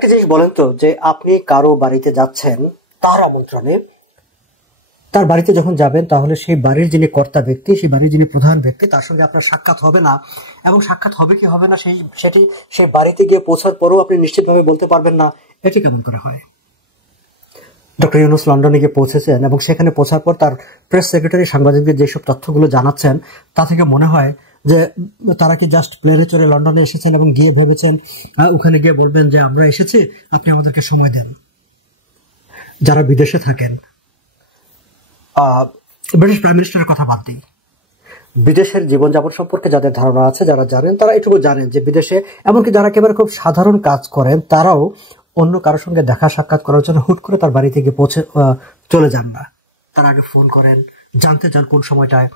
একটা জিনিস বলেন তো, যে আপনি কারো বাড়িতে যাচ্ছেন তার আমন্ত্রণে, তার বাড়িতে যখন যাবেন তাহলে সেই বাড়ির যিনি কর্তা ব্যক্তি, সেই বাড়ির যিনি প্রধান ব্যক্তি, তার সঙ্গে আপনার সাক্ষাৎ হবে না, এবং সাক্ষাৎ হবে কি হবে না সেটি সেই বাড়িতে গিয়ে পৌঁছার পরেও আপনি নিশ্চিতভাবে বলতে পারবেন না। এটি কেমন করা হয়? ডক্টর ইউনূস লন্ডনে গিয়ে পৌঁছেছেন এবং সেখানে পৌঁছার পর তার প্রেস সেক্রেটারি সাংবাদিকদের যেসব তথ্যগুলো জানাচ্ছেন তা থেকে মনে হয় যে তারা কি জাস্ট প্লেনে চড়ে লন্ডনে এসেছেন এবং গিয়ে ভেবেছেন ওখানে গিয়ে বলবেন যে আমরা এসেছি, আপনি আমাদেরকে সময় দেন। যারা বিদেশে থাকেন, ব্রিটিশ প্রাইম মিনিস্টারের কথা বাদ দিই, বিদেশের জীবনযাপন সম্পর্কে যাদের ধারণা আছে, যারা জানেন, তারা এটুকু জানেন যে বিদেশে এমনকি যারা একেবারে খুব সাধারণ কাজ করেন তারাও অন্য কারোর সঙ্গে দেখা সাক্ষাৎ করার জন্য হুট করে তার বাড়ি থেকে পৌঁছে চলে যান না। তার আগে ফোন করেন, জানতে চান কোন সময়টায়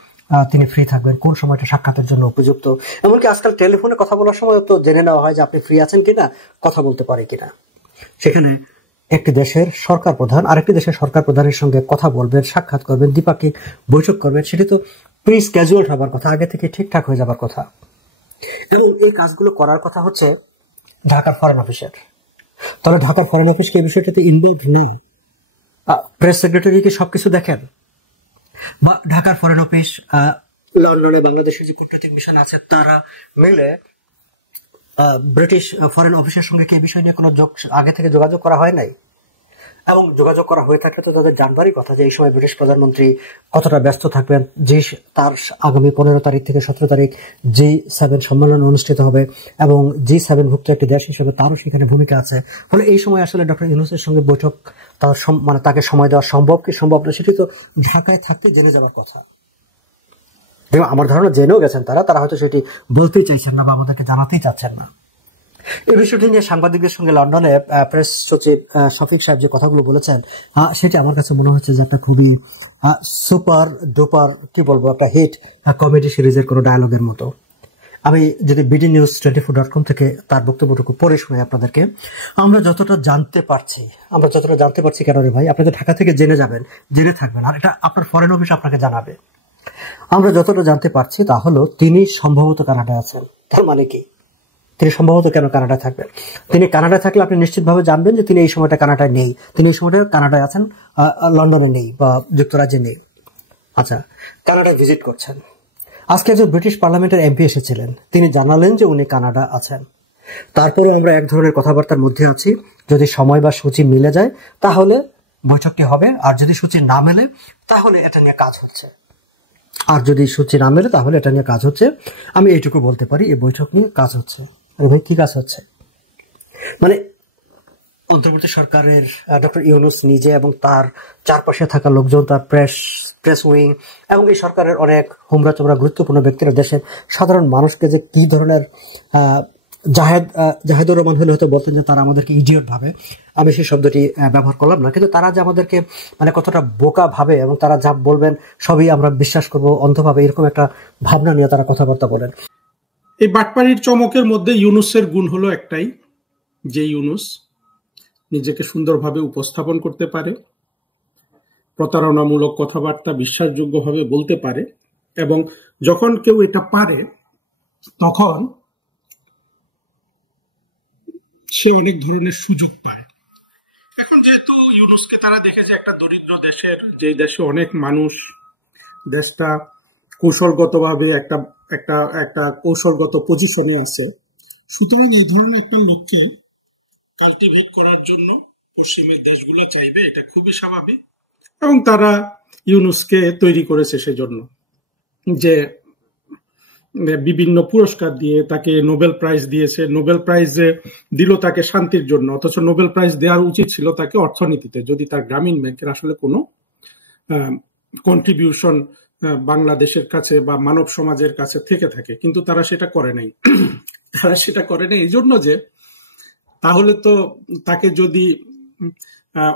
তিনি ফ্রি থাকবেন, কোন সময়টা সাক্ষাতের জন্য উপযুক্ত। এমনকি আজকাল টেলিফোনে কথা বলার সময় তো জেনে নেওয়া হয় যে আপনি ফ্রি আছেন কিনা, কথা বলতে পারে কিনা। সেখানে একটি দেশের সরকার প্রধান আরেকটি দেশের সরকার প্রধানের সঙ্গে কথা বলবেন, সাক্ষাৎ করবেন, দ্বিপাক্ষিক বৈঠক করবেন, সেটি তো প্রি স্কেজুয়াল হবার কথা, আগে থেকে ঠিকঠাক হয়ে যাবার কথা। এবং এই কাজগুলো করার কথা হচ্ছে ঢাকার ফরেন অফিসের। তাহলে ঢাকার ফরেন অফিসকে এই বিষয়টাতে ইনভলভ নেই? প্রেস সেক্রেটারি কি সবকিছু দেখেন? বা ঢাকার ফরেন অফিস, লন্ডনে বাংলাদেশের যে কূটনৈতিক মিশন আছে তারা মিলে ব্রিটিশ ফরেন অফিসের সঙ্গে কি এই বিষয় নিয়ে কোনো আগে থেকে যোগাযোগ করা হয় নাই? এবং যোগাযোগ করা হয়ে থাকলে তো তাদের জানবারই কথা যে এই সময় ব্রিটিশ প্রধানমন্ত্রী কতটা ব্যস্ত থাকবেন, যে তার আগামী 15 তারিখ থেকে 17 তারিখ G7 সম্মেলন অনুষ্ঠিত হবে এবং G7 ভুক্ত একটি দেশ হিসেবে তারও সেখানে ভূমিকা আছে। ফলে এই সময় আসলে ডক্টর ইউনূসের সঙ্গে বৈঠক মানে তাকে সময় দেওয়া সম্ভব কি সম্ভব না, সেটি তো ঢাকায় থাকতে জেনে যাবার কথা। আমার ধারণা জেনেও গেছেন তারা হয়তো সেটি বলতেই চাইছেন না বা আমাদেরকে জানাতেই চাচ্ছেন না। এই বিষয়টি নিয়ে সাংবাদিকদের সঙ্গে লন্ডনে প্রেস সচিব শফিক সাহেব যে কথাগুলো বলেছেন, সেটি আমার কাছে মনে হচ্ছে যে একটা খুবই সুপার ডুপার কি বলবো, একটা হিট কমেডি সিরিজের কোনো ডায়লগের মতো। আমি যদি bdnews24.com থেকে তার বক্তব্যটুকু পড়ে শুনে আপনাদেরকে, আমরা যতটা জানতে পারছি কেন রে ভাই, আপনি তো ঢাকা থেকে জেনে যাবেন, জেনে থাকবেন, আর এটা আপনার ফরেন অফিস আপনাকে জানাবে। আমরা যতটা জানতে পারছি তা হলো তিনি সম্ভবত কানাডায় আছেন। তার মানে কি? তিনি সম্ভবত কেন কানাডায় থাকবেন? তিনি কানাডায় থাকলে আপনি নিশ্চিতভাবে জানবেন যে তিনি এই সময়টা কানাডায় নেই, তিনি এই সময়টা কানাডায় আছেন, লন্ডনে নেই বা যুক্তরাজ্যে নেই। আচ্ছা, কানাডায় ভিজিট করছেন। আজকে একজন ব্রিটিশ পার্লামেন্টের এমপি এসেছিলেন, তিনি জানালেন যে উনি কানাডা আছেন। তারপরে আমরা এক ধরনের কথাবার্তার মধ্যে আছি, যদি সময় বা সূচি মিলে যায় তাহলে বৈঠকটি হবে, আর যদি সূচি না মেলে তাহলে এটা নিয়ে কাজ হচ্ছে। আমি এইটুকু বলতে পারি, এই বৈঠক নিয়ে কাজ হচ্ছে। ভাই কি কাজ হচ্ছে? মানে অন্তর্বর্তী সরকারের ডক্টর ইউনূস নিজে এবং তার চারপাশে থাকা লোকজন, তার প্রেস উইং এবং এই সরকারের অনেক হুমরা চোমরা গুরুত্বপূর্ণ ব্যক্তিরা দেশের সাধারণ মানুষকে যে কি ধরনের জাহেদুর রহমান হলে হয়তো বলতেন যে তারা আমাদেরকে ইডিয়ট ভাবে, আমি সেই শব্দটি ব্যবহার করলাম না, কিন্তু তারা যে আমাদেরকে মানে কতটা বোকা ভাবে এবং তারা যা বলবেন সবই আমরা বিশ্বাস করবো অন্ধভাবে, এরকম একটা ভাবনা নিয়ে তারা কথাবার্তা বলেন। এই বাটপাড়ির চমকের মধ্যে ইউনূসের গুণ হলো একটাই, যে ইউনূস নিজেকে সুন্দরভাবে উপস্থাপন করতে পারে, প্রতারণামূলক কথাবার্তা বিশ্বাসযোগ্যভাবে বলতে পারে, এবং যখন কেউ এটা পারে তখন সে অনেক ধরনের সুযোগ পায়। এখন যেহেতু ইউনূসকে তারা দেখেছে একটা দরিদ্র দেশের, যে দেশে অনেক মানুষ, দেশটা কৌশলগতভাবে একটা একটা একটা কৌশলগত পজিশনে আছে, সুতরাং এই ধরনের একটা লোককে কাল্টিভেট করার জন্য পশ্চিমের দেশগুলো চাইবে, এটা খুবই স্বাভাবিক। এবং তারা ইউনূসকে তৈরি করেছে সেজন্য, যে বিভিন্ন পুরস্কার দিয়ে তাকে নোবেল প্রাইজ দিয়েছে। নোবেল প্রাইজ দিল তাকে শান্তির জন্য, অথচ নোবেল প্রাইজ দেওয়ার উচিত ছিল তাকে অর্থনীতিতে, যদি তার গ্রামীণ ব্যাংকের আসলে কোনো কন্ট্রিবিউশন বাংলাদেশের কাছে বা মানব সমাজের কাছে থেকে থাকে। কিন্তু তারা সেটা করে নাই। এই জন্য যে তাহলে তো তাকে যদি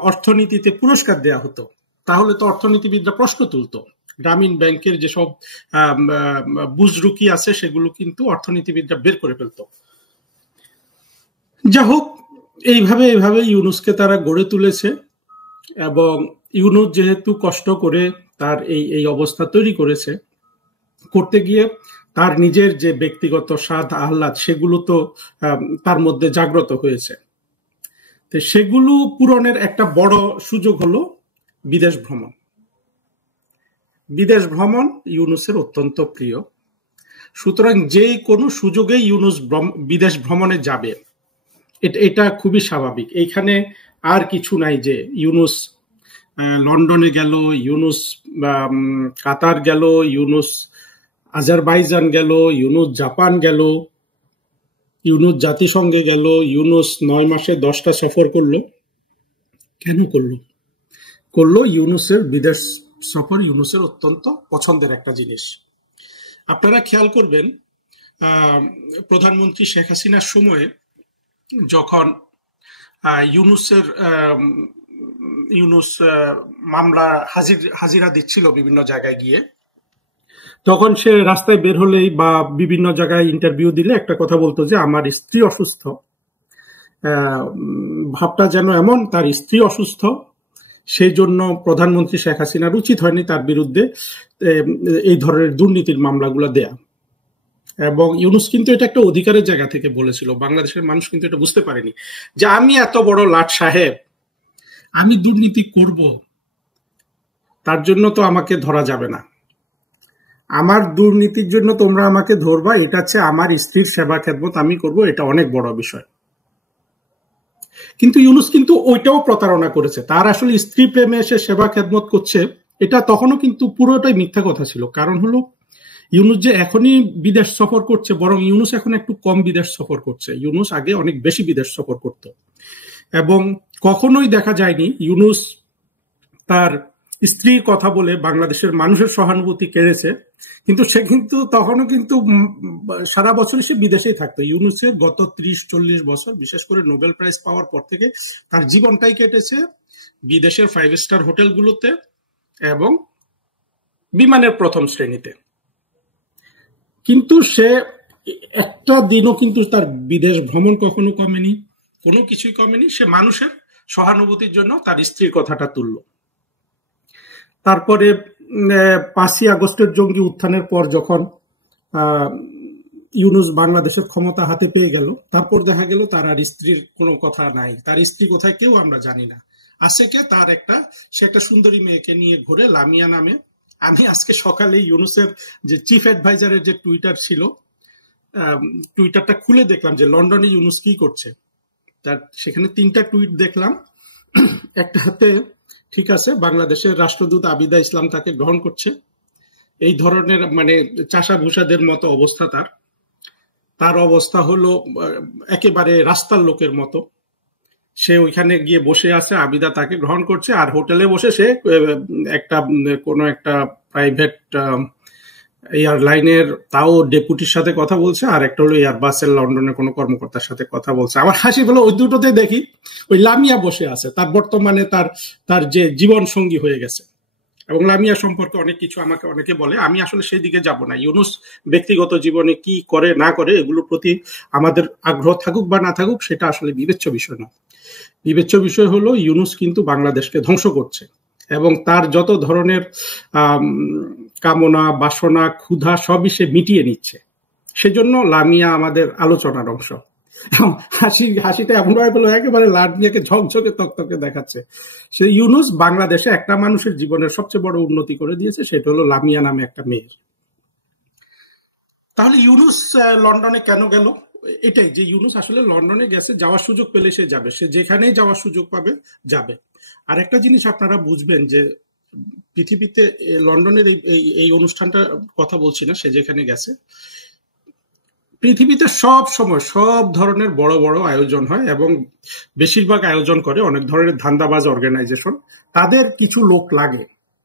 অর্থনীতিতে পুরস্কার দেয়া হতো তাহলে তো অর্থনীতিবিদরা প্রশ্ন তুলতো, গ্রামীণ ব্যাংকের যেসব বুজরুকি আছে সেগুলো কিন্তু অর্থনীতিবিদরা বের করে ফেলতো। যা হোক, এইভাবে ইউনূসকে তারা গড়ে তুলেছে, এবং ইউনূস যেহেতু কষ্ট করে তার এই অবস্থা তৈরি করেছে, করতে গিয়ে তার নিজের যে ব্যক্তিগত স্বাদ আহ্লাদ সেগুলো তো তার মধ্যে জাগ্রত হয়েছে। তো সেগুলো পূরণের একটা বড় সুযোগ হলো বিদেশ ভ্রমণ। বিদেশ ভ্রমণ ইউনূসের অত্যন্ত প্রিয়। সুতরাং যে কোনো সুযোগে ইউনূস বিদেশ ভ্রমণে যাবে, এটা খুবই স্বাভাবিক। এইখানে আর কিছু নাই যে ইউনূস লন্ডনে গেল, ইউনূস কাতার গেল, ইউনূস আজারবাইজান গেল, ইউনূস জাপান গেল, ইউনূস জাতিসংঘে গেল, ইউনূস 9 মাসে 10টা সফর করলো। কেন করলো? ইউনূসের বিদেশ সফর ইউনূসের অত্যন্ত পছন্দের একটা জিনিস। আপনারা খেয়াল করবেন, প্রধানমন্ত্রী শেখ হাসিনার সময়ে যখন ইউনূস মামলা হাজিরা দিচ্ছিল বিভিন্ন জায়গায় গিয়ে, তখন সে রাস্তায় বের হলেই বা বিভিন্ন জায়গায় ইন্টারভিউ দিলে একটা কথা বলতো যে আমার স্ত্রী অসুস্থ। ভাবটা যেন এমন, তার স্ত্রী অসুস্থ, সেই জন্য প্রধানমন্ত্রী শেখ হাসিনার উচিত হয়নি তার বিরুদ্ধে এই ধরনের দুর্নীতির মামলাগুলো দেয়া। এবং ইউনূস কিন্তু এটা একটা অধিকারের জায়গা থেকে বলেছিল। বাংলাদেশের মানুষ কিন্তু এটা বুঝতে পারেনি যে আমি এত বড় লাট সাহেব, আমি দুর্নীতি করব, তার জন্য তো আমাকে ধরা যাবে না। আমার দুর্নীতির জন্য তোমরা আমাকে ধরবা, এটা হচ্ছে আমার স্ত্রীর সেবা খেদমত আমি করব, এটা অনেক বড় বিষয়। কিন্তু ইউনূস কিন্তু ওইটাও প্রতারণা করেছে। তার আসলে স্ত্রী প্রেমে এসে সেবা খেদমত করছে, এটা তখনও কিন্তু পুরোটাই মিথ্যা কথা ছিল। কারণ হলো ইউনূস যে এখনই বিদেশ সফর করছে, বরং ইউনূস এখন একটু কম বিদেশ সফর করছে। ইউনূস আগে অনেক বেশি বিদেশ সফর করত এবং কখনোই দেখা যায়নি ইউনূস তার স্ত্রীর কথা বলে বাংলাদেশের মানুষের সহানুভূতি কেড়েছে। কিন্তু সে কিন্তু তখনও কিন্তু সারা বছরই সে বিদেশেই থাকতো। ইউনূসের গত 30-40 বছর, বিশেষ করে নোবেল প্রাইজ পাওয়ার পর থেকে তার জীবনটাই কেটেছে বিদেশের 5 স্টার হোটেলগুলোতে এবং বিমানের প্রথম শ্রেণীতে। কিন্তু সে একটা দিনও কিন্তু তার বিদেশ ভ্রমণ কখনো কমেনি, কোনো কিছুই কমেনি। সে মানুষের সহানুভূতির জন্য তার স্ত্রীর কথাটা তুলল। তারপরে 5ই আগস্টের জঙ্গি উত্থানের পর যখন ইউনূস বাংলাদেশের ক্ষমতা হাতে পেয়ে গেল, তারপর দেখা গেল তার আর স্ত্রীর কোনো কথা নাই। তার স্ত্রী কোথায় কেউ আমরা জানি না। আছে কে? সে একটা সুন্দরী মেয়েকে নিয়ে ঘুরে, লামিয়া নামে। আমি আজকে সকালে ইউনূসের যে চিফ অ্যাডভাইজারের যে টুইটার ছিল, টুইটারটা খুলে দেখলাম যে লন্ডনে ইউনূস কি করছে। তার সেখানে 3টা টুইট দেখলাম। একটাতে ঠিক আছে, বাংলাদেশের রাষ্ট্রদূত আবিদা ইসলাম তাকে গ্রহণ করছে, এই ধরনের মানে চাষা ভূষাদের মতো অবস্থা। তার অবস্থা হলো একেবারে রাস্তার লোকের মতো। সে ওইখানে গিয়ে বসে আছে, আবিদা তাকে গ্রহণ করছে, আর হোটেলে বসে সে কোনো একটা প্রাইভেট এয়ারলাইনের তাও ডেপুটির সাথে কথা বলছে, আর একটা হলো এয়ারবাসের লন্ডনের কোনো কর্মকর্তার সাথে কথা বলছে। আমার হাসি হলো ওই দুটোতে দেখি ওই লামিয়া বসে আছে, তার বর্তমানে তার যে জীবন সঙ্গী হয়ে গেছে। এবং লামিয়া সম্পর্কে অনেক কিছু আমাকে অনেকে বলে, আমি আসলে সেই দিকে যাব না। ইউনূস ব্যক্তিগত জীবনে কি করে না করে এগুলোর প্রতি আমাদের আগ্রহ থাকুক বা না থাকুক, সেটা আসলে বিবেচ্য বিষয় না। বিবেচ্য বিষয় হলো ইউনূস কিন্তু বাংলাদেশকে ধ্বংস করছে এবং তার যত ধরনের কামনা, বাসনা, ক্ষুধা সবই সে মিটিয়ে নিচ্ছে। সেজন্য লামিয়া আমাদের আলোচনার অংশ। হাসিটা এমন ভাবে পেলো, একেবারে লামিয়াকে ঝকঝকে তকতকে দেখাচ্ছে। সে ইউনূস বাংলাদেশে একটা মানুষের জীবনের সবচেয়ে বড় উন্নতি করে দিয়েছে, সেটা হলো লামিয়া নামে একটা মেয়ের। তাহলে ইউনূস লন্ডনে কেন গেল? এটাই যে ইউনূস আসলে লন্ডনে গেছে, যাওয়ার সুযোগ পেলে সে যাবে, সে যেখানেই যাওয়ার সুযোগ পাবে যাবে। আর একটা জিনিস আপনারা বুঝবেন যে পৃথিবীতে লন্ডনের এই অনুষ্ঠানটা কথা বলছি না, সে যেখানে গেছে, পৃথিবীতে সব সময় সব ধরনের বড় বড় আয়োজন হয় এবং বেশিরভাগ আয়োজন করে অনেক ধরনের ধান্দাবাজ অর্গানাইজেশন। তাদের কিছু লোক লাগে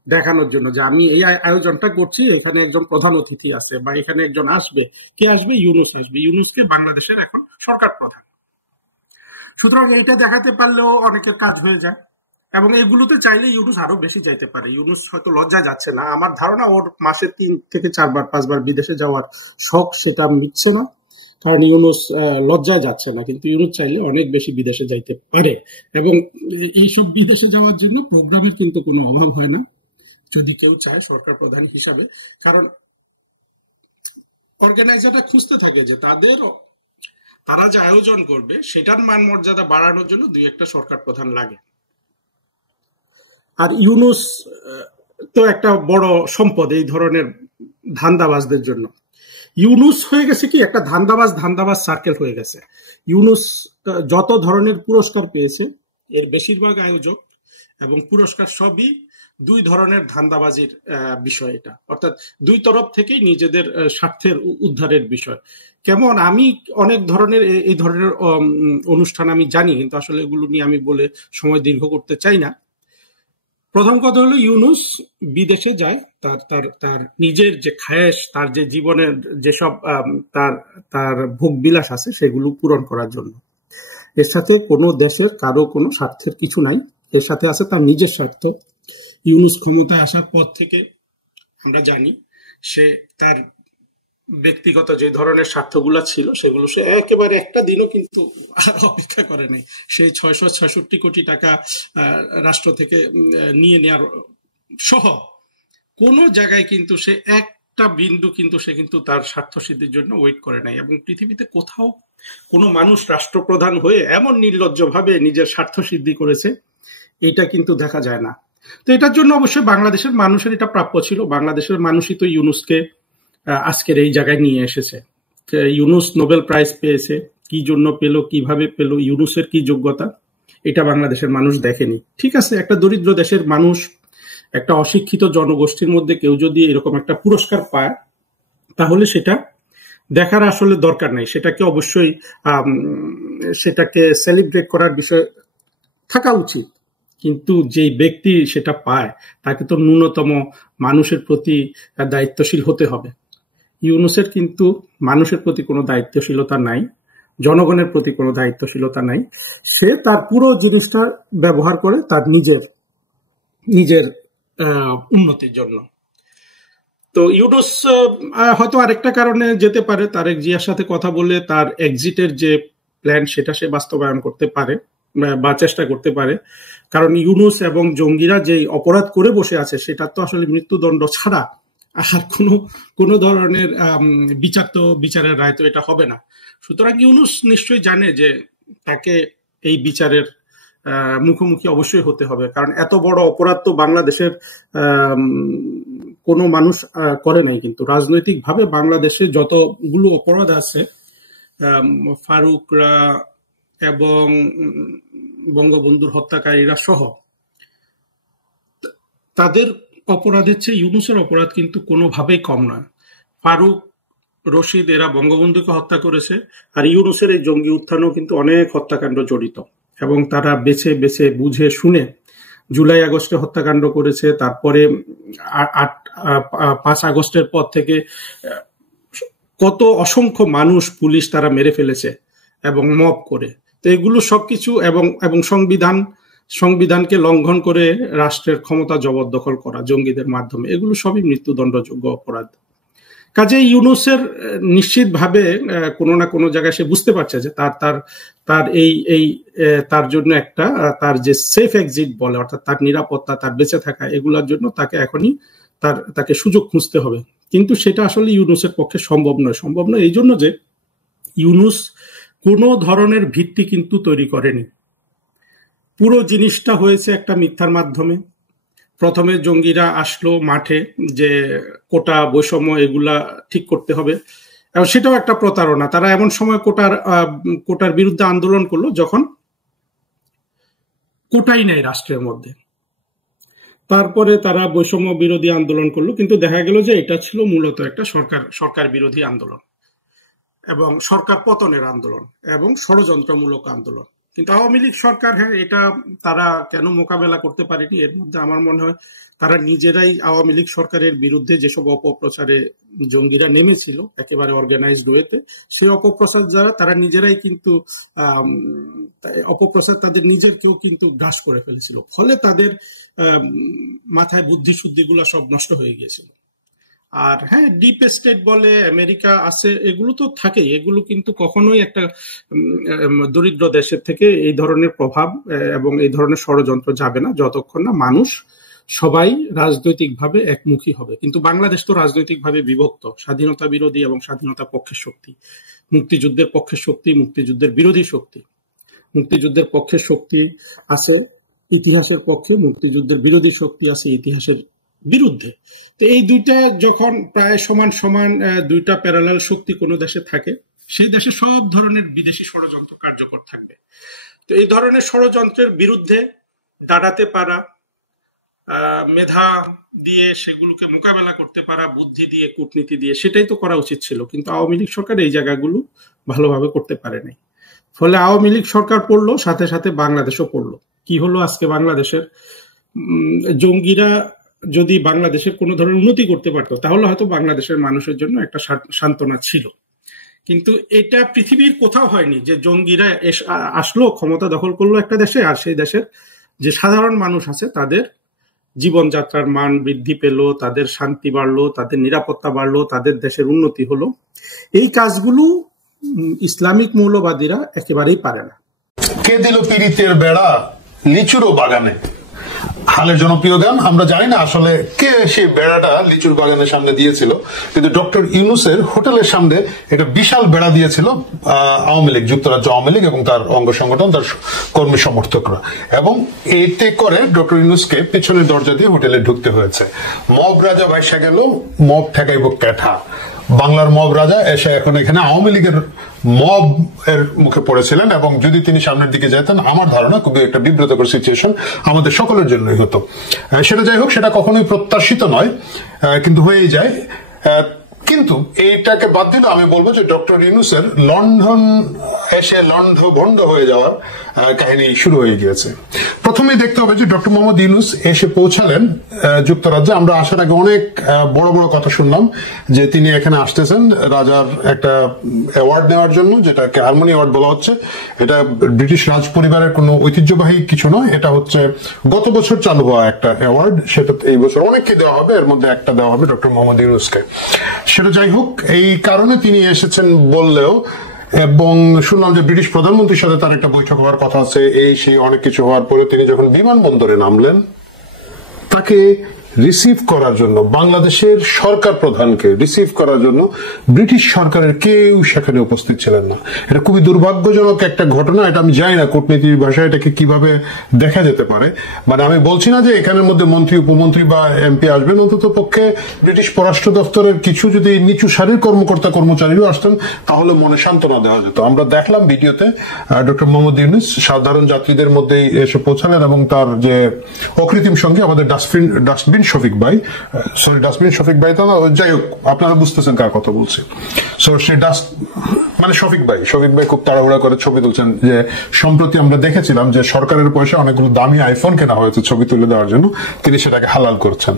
দেখানোর জন্য যে আমি এই আয়োজনটা করছি, এখানে একজন প্রধান অতিথি আছে বা এখানে একজন আসবে। কে আসবে? ইউনূস আসবে। ইউনূসকে বাংলাদেশের এখন সরকার প্রধান। সুতরাং এইটা দেখাতে পারলেও অনেকের কাজ হয়ে যায় এবং এগুলোতে চাইলে ইউনূস আরো বেশি যাইতে পারে। ইউনূস হয়তো লজ্জায় যাচ্ছে না, আমার ধারণা ওর মাসে 3 থেকে 4 বার 5 বার বিদেশে যাওয়ার শখ সেটা মিটছে না, কারণ ইউনূস লজ্জায় যাচ্ছে না। কিন্তু ইউনূস চাইলে অনেক বেশি বিদেশে যাইতে পারে এবং এইসব বিদেশে যাওয়ার জন্য প্রোগ্রামের কিন্তু কোনো অভাব হয় না যদি কেউ চায় সরকার প্রধান হিসাবে। কারণ অর্গানাইজাররা খুঁজতে থাকে যে তাদের তারা যে আয়োজন করবে সেটার মান মর্যাদা বাড়ানোর জন্য দুই একটা সরকার প্রধান লাগে। আর ইউনূস তো একটা বড় সম্পদ এই ধরনের ধান্দাবাজদের জন্য। ইউনূস হয়ে গেছে কি একটা ধান্দাবাজ সার্কেল হয়ে গেছে। ইউনূস যত ধরনের পুরস্কার পেয়েছে এর বেশিরভাগ আয়োজক এবং পুরস্কার সবই দুই ধরনের ধান্দাবাজির বিষয়। এটা অর্থাৎ দুই তরফ থেকেই নিজেদের স্বার্থের উদ্ধারের বিষয়। কেমন আমি অনেক ধরনের এই ধরনের অনুষ্ঠান আমি জানি, কিন্তু আসলে এগুলো নিয়ে আমি বলে সময় দীর্ঘ করতে চাই না। প্রথম কথা হলো ইউনূস বিদেশে যায় তার তার তার নিজের যে খায়েশ, তার যে জীবনের যেসব তার তার ভোগ বিলাস আছে সেগুলো পূরণ করার জন্য। এর সাথে কোনো দেশের কারো কোনো স্বার্থের কিছু নাই, এর সাথে আছে তার নিজের স্বার্থ। ইউনূস ক্ষমতায় আসার পর থেকে আমরা জানি সে তার ব্যক্তিগত যে ধরনের স্বার্থগুলো ছিল সেগুলো সে একেবারে একটা দিনও কিন্তু অপেক্ষা করে নাই। সেই 666 কোটি টাকা রাষ্ট্র থেকে নিয়ে নেওয়ার সহ কোন জায়গায় কিন্তু সে একটা বিন্দু কিন্তু সে কিন্তু তার স্বার্থ সিদ্ধির জন্য ওয়েট করে নাই। এবং পৃথিবীতে কোথাও কোনো মানুষ রাষ্ট্রপ্রধান হয়ে এমন নির্লজ্জভাবে নিজের স্বার্থ সিদ্ধি করেছে এটা কিন্তু দেখা যায় না। তো এটার জন্য অবশ্যই বাংলাদেশের মানুষের এটা প্রাপ্য ছিল। বাংলাদেশের মানুষই তো ইউনূসকে আজকের এই জায়গায় নিয়ে এসেছে। ইউনূস নোবেল প্রাইজ পেয়েছে, কি জন্য পেল, কিভাবে পেল, ইউনূসের কি যোগ্যতা, এটা বাংলাদেশের মানুষ দেখেনি। ঠিক আছে, একটা দরিদ্র দেশের মানুষ, একটা অশিক্ষিত জনগোষ্ঠীর মধ্যে কেউ যদি এরকম একটা পুরস্কার পায় তাহলে সেটা দেখার আসলে দরকার নাই। সেটাকে অবশ্যই সেটাকে সেলিব্রেট করার বিষয় থাকা উচিত। কিন্তু যেই ব্যক্তি সেটা পায় তাকে তো ন্যূনতম মানুষের প্রতি দায়িত্বশীল হতে হবে। ইউনূসের কিন্তু মানুষের প্রতি কোনো দায়িত্বশীলতা নাই, জনগণের প্রতি কোনো দায়িত্বশীলতা নাই। সে তার পুরো জিনিসটা ব্যবহার করে তার নিজের উন্নতির জন্য। তো ইউনূস হয়তো আরেকটা কারণে যেতে পারে, তারেক জিয়ার সাথে কথা বলে তার এক্সিটের যে প্ল্যান সেটা সে বাস্তবায়ন করতে পারে বা চেষ্টা করতে পারে। কারণ ইউনূস এবং জঙ্গিরা যে অপরাধ করে বসে আছে সেটা তো আসলে মৃত্যুদণ্ড ছাড়া আর কোনো ধরনের বিচারের রায় তো এটা হবে না। সুতরাং ইউনূস নিশ্চয়ই জানে যে তাকে এই বিচারের মুখোমুখি অবশ্যই হতে হবে। কারণ এত বড় অপরাধ তো বাংলাদেশের কোনো মানুষ করে নাই। কিন্তু রাজনৈতিকভাবে বাংলাদেশে যতগুলো অপরাধ আছে, ফারুকরা এবং বঙ্গবন্ধুর হত্যাকারীরা সহ, তাদের অপরাধের চেয়ে ইউনূসের অপরাধ কিন্তু কোনোভাবেই কম নয়। ফারুক, রশিদ এরা বঙ্গবন্ধুকে হত্যা করেছে, আর ইউনূসের এই জঙ্গি উত্থানেও কিন্তু অনেক হত্যাকাণ্ড জড়িত। এবং তারা বেছে বেছে বুঝে শুনে জুলাই আগস্টে হত্যাকাণ্ড করেছে। তারপরে 5 আগস্টের পর থেকে কত অসংখ্য মানুষ পুলিশ তারা মেরে ফেলেছে এবং মব করে। তো এগুলো সবকিছু এবং সংবিধানকে লঙ্ঘন করে রাষ্ট্রের ক্ষমতা জবরদখল করা জঙ্গিদের মাধ্যমে, এগুলো সবই মৃত্যুদণ্ডযোগ্য অপরাধ। কাজে ইউনূসের নিশ্চিতভাবে কোনো না কোনো জায়গায় সে বুঝতে পারছে যে তার জন্য একটা তার যে সেফ এক্সিট বলে, অর্থাৎ তার নিরাপত্তা, তার বেঁচে থাকা, এগুলোর জন্য তাকে এখনই তাকে সুযোগ খুঁজতে হবে। কিন্তু সেটা আসলে ইউনূসের পক্ষে সম্ভব নয়। এই জন্য যে ইউনূস কোনো ধরনের ভিত্তি কিন্তু তৈরি করেনি। পুরো জিনিসটা হয়েছে একটা মিথ্যার মাধ্যমে। প্রথমে জঙ্গিরা আসলো মাঠে যে কোটা বৈষম্য এগুলা ঠিক করতে হবে, এবং সেটাও একটা প্রতারণা। তারা এমন সময় কোটার বিরুদ্ধে আন্দোলন করলো যখন কোটাই নেই রাষ্ট্রের মধ্যে। তারপরে তারা বৈষম্য বিরোধী আন্দোলন করলো, কিন্তু দেখা গেল যে এটা ছিল মূলত একটা সরকার বিরোধী আন্দোলন এবং সরকার পতনের আন্দোলন এবং ষড়যন্ত্রমূলক আন্দোলন। কিন্তু আওয়ামী লীগ সরকার, হ্যাঁ, এটা তারা কেন মোকাবেলা করতে পারেনি? এর মধ্যে আমার মনে হয় তারা নিজেরাই আওয়ামী লীগ সরকারের বিরুদ্ধে যেসব অপপ্রচারে জঙ্গিরা নেমেছিল একেবারে অর্গানাইজড ওয়েতে, সেই অপপ্রচার দ্বারা তারা নিজেরাই কিন্তু অপপ্রচার তাদের নিজের কেউ কিন্তু গ্রাস করে ফেলেছিল। ফলে তাদের মাথায় বুদ্ধি শুদ্ধিগুলো সব নষ্ট হয়ে গিয়েছিল। আর হ্যাঁ, ডিপ স্টেট বলে আমেরিকা আছে, এগুলো তো থাকেই। এগুলো কিন্তু কখনোই একটা দরিদ্র দেশের থেকে এই ধরনের প্রভাব এবং এই ধরনের ষড়যন্ত্র যাবে না যতক্ষণ না মানুষ সবাই রাজনৈতিকভাবে একমুখী হবে। কিন্তু বাংলাদেশ তো রাজনৈতিকভাবে বিভক্ত, স্বাধীনতা বিরোধী এবং স্বাধীনতা পক্ষের শক্তি। মুক্তিযুদ্ধের পক্ষের শক্তি, মুক্তিযুদ্ধের বিরোধী শক্তি। মুক্তিযুদ্ধের পক্ষের শক্তি আছে ইতিহাসের পক্ষে, মুক্তিযুদ্ধের বিরোধী শক্তি আছে ইতিহাসের বিরুদ্ধে। তো এই দুইটা যখন প্রায় সমান সমান দুইটা প্যারালাল শক্তি কোনো দেশে থাকে, সেই দেশে সব ধরনের বিদেশি ষড়যন্ত্র কার্যকর থাকবে। তো এই ধরনের ষড়যন্ত্রের বিরুদ্ধে দাঁড়াতে পারা, মেধা দিয়ে সেগুলোকে মোকাবেলা করতে পারা, বুদ্ধি দিয়ে, কূটনীতি দিয়ে, সেটাই তো করা উচিত ছিল। কিন্তু আওয়ামী লীগ সরকার এই জায়গাগুলো ভালোভাবে করতে পারেনি। ফলে আওয়ামী লীগ সরকার পড়লো, সাথে সাথে বাংলাদেশও পড়লো। কি হলো আজকে বাংলাদেশের? জঙ্গিরা যদি বাংলাদেশের কোনো ধরনের উন্নতি করতে পারতো তাহলে হয়তো বাংলাদেশের মানুষের জন্য একটা সান্ত্বনা ছিল। কিন্তু এটা পৃথিবীর কোথাও হয়নি যে জঙ্গিরা আসলো, ক্ষমতা দখল করলো একটা দেশে, আর সেই দেশের যে সাধারণ মানুষ আছে তাদের জীবনযাত্রার মান বৃদ্ধি পেল, তাদের শান্তি বাড়লো, তাদের নিরাপত্তা বাড়লো, তাদের দেশের উন্নতি হলো। এই কাজগুলো ইসলামিক মৌলবাদীরা একেবারেই পারে না। কে দিল পীড়িতের বেড়া লিচুরও বাগানে, হালের জনপ্রিয় গান। আমরা জানি না আসলে কে সেই বেড়াটা লিচুর বাগানের সামনে দিয়েছিল, কিন্তু ডক্টর ইউনূসের হোটেলের সামনে একটা বিশাল বেড়া দিয়েছিল আওয়ামী লীগ, যুক্তরাজ্য আওয়ামী লীগ এবং তার অঙ্গ সংগঠন, তার কর্মী সমর্থকরা। এবং এতে করে ডক্টর ইউনূসকে পেছনের দরজা দিয়ে হোটেলে ঢুকতে হয়েছে। মব রাজা ভাইসা গেল, মব ঠেকাইব ক্যাঠা। বাংলার মব রাজা এসে এখন এখানে আওয়ামী লীগের মব এর মুখে পড়েছিলেন, এবং যদি তিনি সামনের দিকে যেতেন আমার ধারণা খুবই একটা বিব্রতকর সিচুয়েশন আমাদের সকলের জন্যই হতো। সেটা যাই হোক, সেটা কখনোই প্রত্যাশিত নয়, কিন্তু হয়েই যায়। কিন্তু এইটাকে বাদ দিলে আমি বলবো যে ডক্টর ইউনূসের লন্ডন এসে লন্ডভন্ড হয়ে যাওয়ার কাহিনী শুরু হয়ে গিয়েছে। প্রথমেই দেখতে হবে যে ডক্টর মোহাম্মদ ইউনূস এসে পৌঁছালেন যুক্তরাজ্যে। আমরা আসার আগে অনেক বড় বড় কথা শুনলাম যে তিনি এখানে আসতেছেন রাজার একটা অ্যাওয়ার্ড নেওয়ার জন্য, যেটাকে হারমোনি অ্যাওয়ার্ড বলা হচ্ছে। এটা ব্রিটিশ রাজ পরিবারের কোনো ঐতিহ্যবাহী কিছু নয়, এটা হচ্ছে গত বছর চালু হওয়া একটা অ্যাওয়ার্ড। সেটা এই বছর অনেককে দেওয়া হবে, এর মধ্যে একটা দেওয়া হবে ডক্টর মোহাম্মদ ইউনূসকে। সেটা যাই হোক, এই কারণে তিনি এসেছেন বললেও, এবং শুনলাম যে ব্রিটিশ প্রধানমন্ত্রীর সাথে তার একটা বৈঠক হওয়ার কথা আছে, এই সেই অনেক কিছু হওয়ার পরে তিনি যখন বিমানবন্দরে নামলেন, তাকে রিসিভ করার জন্য, বাংলাদেশের সরকার প্রধানকে রিসিভ করার জন্য ব্রিটিশ সরকারের কেউ সেখানে উপস্থিত ছিলেন না। এটা খুবই দুর্ভাগ্যজনক একটা ঘটনা। এটা আমি জানি না কূটনীতির ভাষায় এটাকে কিভাবে দেখা যেতে পারে। মানে আমি বলছি না যে এখানের মধ্যে মন্ত্রী, উপমন্ত্রী বা এমপি আসবেন, অন্তত পক্ষে ব্রিটিশ পররাষ্ট্র দপ্তরের কিছু যদি নিচু সারির কর্মকর্তা কর্মচারীও আসতেন তাহলে মনে সান্ত্বনা দেওয়া যেত। আমরা দেখলাম ভিডিওতে ডক্টর মোহাম্মদ ইউনূস সাধারণ যাত্রীদের মধ্যেই এসে পৌঁছালেন, এবং তার যে অকৃত্রিম সঙ্গে আমাদের ডাস্টবিন শফিক ভাই, ডাস্টবিন শফিক ভাই তো না, যাই হোক আপনারা বুঝতেছেন কার কথা বলছি। মানে শফিক ভাই খুব তাড়াহুড়া করে ছবি তুলছেন। যে সম্প্রতি আমরা দেখেছিলাম যে সরকারের পয়সা অনেকগুলো দামি আইফোন কেনা হয়েছে ছবি তুলে দেওয়ার জন্য, তিনি সেটাকে হালাল করছেন।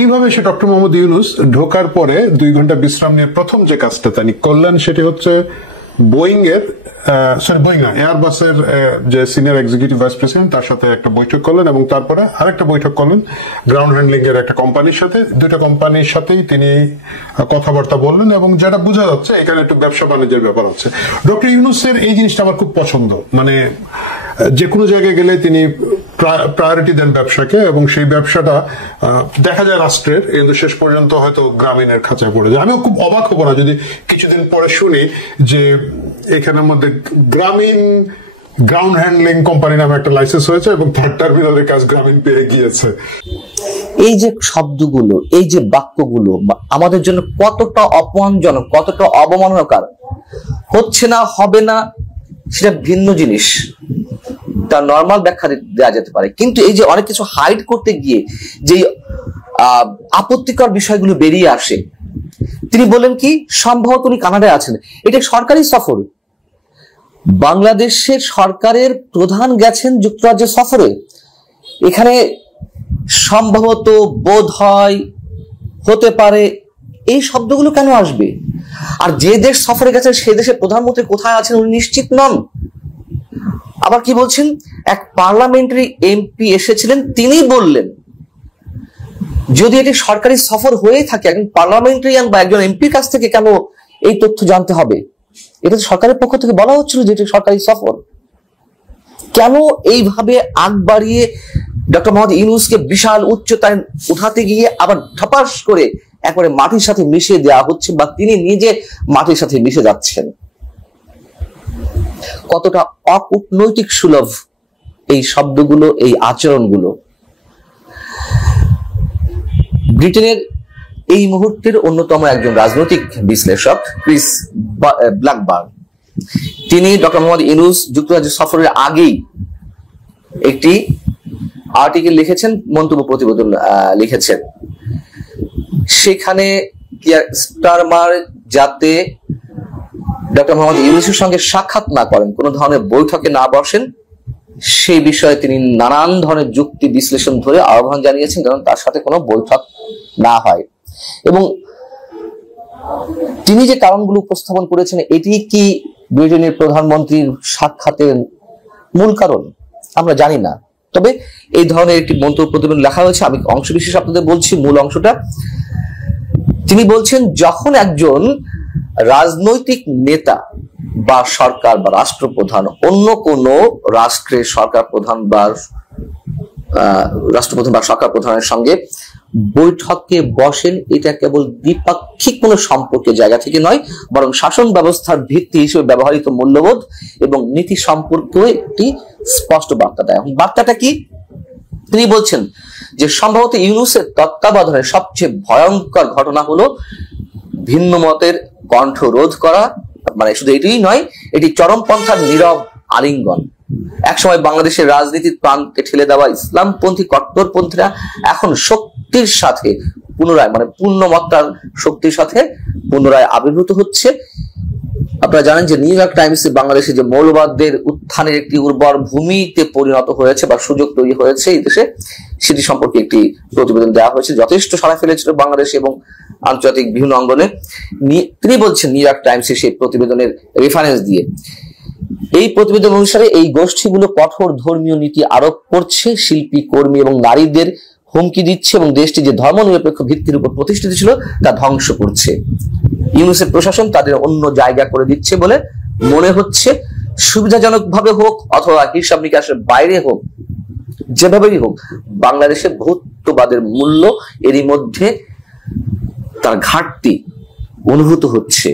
এইভাবে সে ডক্টর মোহাম্মদ ইউনূস ঢোকার পরে 2 ঘন্টা বিশ্রাম নিয়ে প্রথম যে কাজটা তিনি করলেন সেটি হচ্ছে এয়ারবাসের যে সিনিয়র এক্সিকিউটিভ ভাইস প্রেসিডেন্ট তার সাথে একটা বৈঠক করলেন, এবং তারপরে আরেকটা বৈঠক করলেন গ্রাউন্ড হ্যান্ডলিং এর একটা কোম্পানির সাথে। 2টা কোম্পানির সাথেই তিনি কথাবার্তা বললেন, এবং যেটা বোঝা যাচ্ছে এখানে একটু ব্যবসা বাণিজ্যের ব্যাপার আছে। ডক্টর ইউনূসের এই জিনিসটা আমার খুব পছন্দ। মানে যে কোনো জায়গায় গেলে তিনি প্রায়োরিটি দেন ব্যবসাকে, এবং সেই ব্যবসাটা দেখা যায় রাষ্ট্রের, কিন্তু শেষ পর্যন্ত হয়তো গ্রামীণের খাঁচায় পড়ে যায়। আমিও খুব অবাক হবো না যদি কিছুদিন পরে শুনি যে এখানের মধ্যে গ্রামীণ গ্রাউন্ড হ্যান্ডলিং কোম্পানি নামে একটা লাইসেন্স হয়েছে এবং তার টার্মিনালের কাজ গ্রামীণ পেয়ে গিয়েছে। এই যে শব্দগুলো, এই যে বাক্যগুলো আমাদের জন্য কতটা অপমানজনক, কতটা অবমাননাকর হচ্ছে না, হবে না সেটা ভিন্ন জিনিস, তার নর্মাল ব্যাখ্যা দেওয়া যেতে পারে। কিন্তু এই যে অনেক কিছু হাইড করতে গিয়ে যে আপত্তিকর বিষয়গুলো বেরিয়ে আসে, তিনি বলেন কি সম্ভবত উনি কানাডায় আছেন, এটা সরকারি সফর। বাংলাদেশের সরকারের প্রধান গেছেন যুক্তরাজ্যের সফরে, এখানে সম্ভবত, বোধ হয়, হতে পারে, এই শব্দগুলো কেন আসবে? আর যে দেশ সফরে গেছেন সেই দেশের প্রধানমন্ত্রী কোথায় আছেন উনি নিশ্চিত নন। আবার কি বলছেন, এক পার্লামেন্টারি এমপি এসেছিলেন, তিনি বললেন যদি এটি সরকারি সফর হয়ে থাকে একজন পার্লামেন্টারিয়ান বা একজন এমপির কাছ থেকে কেন এই তথ্য জানতে হবে? এটা তো সরকারের পক্ষ থেকে বলা হচ্ছিল যে এটি সরকারি সফর। কেন এইভাবে আগ বাড়িয়ে ডক্টর মোহাম্মদ ইউনূসকে বিশাল উচ্চতায় উঠাতে গিয়ে আবার ঠাপাস করে একবারে মাটির সাথে মিশিয়ে দেওয়া হচ্ছে, বা তিনি নিজে মাটির সাথে মিশে যাচ্ছেন? কতটা অকূটনৈতিক সুলভ এই শব্দগুলো, এই আচরণগুলো। ব্রিটেনের এই মুহূর্তের অন্যতম একজন রাজনৈতিক বিশ্লেষক ক্রিস ব্ল্যাকবার্ন, তিনি ডক্টর মোহাম্মদ ইউনূস যুক্তরাজ্য সফরের আগেই একটি আর্টিকেল লিখেছেন, মন্তব্য প্রতিবেদন লিখেছেন। সেখানে স্টারমার যাতে ডক্টর মোহাম্মদ ইউনূসের সঙ্গে সাক্ষাৎ না করেন, কোন ধরনের বৈঠকে না বসেন, সেই বিষয়ে তিনি নানান ধরনের যুক্তি বিশ্লেষণ ধরে আহ্বান জানিয়েছেন যেন তার সাথে কোনো বৈঠক না হয়। এবং তিনি যে কারণগুলো উপস্থাপন করেছেন, এটি কি ব্রিটেনের প্রধানমন্ত্রীর সাক্ষাতের মূল কারণ আমরা জানি না, তবে এই ধরনের একটি মন্তব্য প্রতিবেদন লেখা হয়েছে। আমি অংশ বিশেষ আপনাদের বলছি, মূল অংশটা। তিনি বলছেন, যখন একজন রাজনৈতিক নেতা বা সরকার বা রাষ্ট্রপ্রধান অন্য কোন রাষ্ট্রের সরকার প্রধান বা রাষ্ট্রপ্রধান বা সরকার প্রধানের সঙ্গে বৈঠকে বসেন, এটা কেবল দ্বিপাক্ষিক কোনো সম্পর্কের জায়গা থেকে নয়, বরং শাসন ব্যবস্থার ভিত্তি হিসেবে ব্যবহৃত মূল্যবোধ এবং নীতি সম্পর্কে একটি স্পষ্ট বার্তা দেয়। বার্তাটা কি? তিনি বলছেন যে সম্ভবত ইউনূসের তত্ত্বাবধানে সবচেয়ে ভয়ঙ্কর ঘটনা হলো ভিন্ন মতের কণ্ঠ রোধ করা, মানে শুধু এটিই নয়, এটি চরমপন্থার নীরব আলিঙ্গন। একসময় বাংলাদেশের রাজনীতির প্রান্তে ঠেলে দেওয়া ইসলামপন্থী কট্টরপন্থীরা এখন শক্তির সাথে পুনরায়, মানে পূর্ণমাত্রার শক্তির সাথে পুনরায় আবির্ভূত হচ্ছে। আপনারা জানেন যে নিউ ইয়র্ক টাইমস বাংলাদেশে যে মৌলবাদদের উত্থানের একটি উর্বর ভূমিতে পরিণত হয়েছে বা সুযোগ তৈরি হয়েছে এই দেশে, সেটি সম্পর্কে একটি প্রতিবেদন দেওয়া হয়েছে, যথেষ্ট সাড়া ফেলেছিল বাংলাদেশে এবং আন্তর্জাতিক বিভিন্ন অঙ্গনে। তিনি বলছেন, নিউ ইয়র্ক টাইমসের সেই প্রতিবেদনের রেফারেন্স দিয়ে, এই প্রতিবেদন অনুসারে এই গোষ্ঠীগুলো কঠোর ধর্মীয় নীতি আরোপ করছে, শিল্পী, কর্মী এবং নারীদের হুমকি দিচ্ছে এবং দেশটি যে ধর্মনিরপেক্ষ ভিত্তির উপর প্রতিষ্ঠিত ছিল তা ধ্বংস করছে। ইউনূসের প্রশাসন তাদের অন্য জায়গা করে দিচ্ছে বলে মনে হচ্ছে। সুবিধাজনক ভাবে হোক অথবা হিসাব নিকাশের বাইরে হোক, যেভাবেই হোক, বাংলাদেশের বহুত্ববাদের মূল্য এরই মধ্যে তার ঘাটতি অনুভূত হচ্ছে।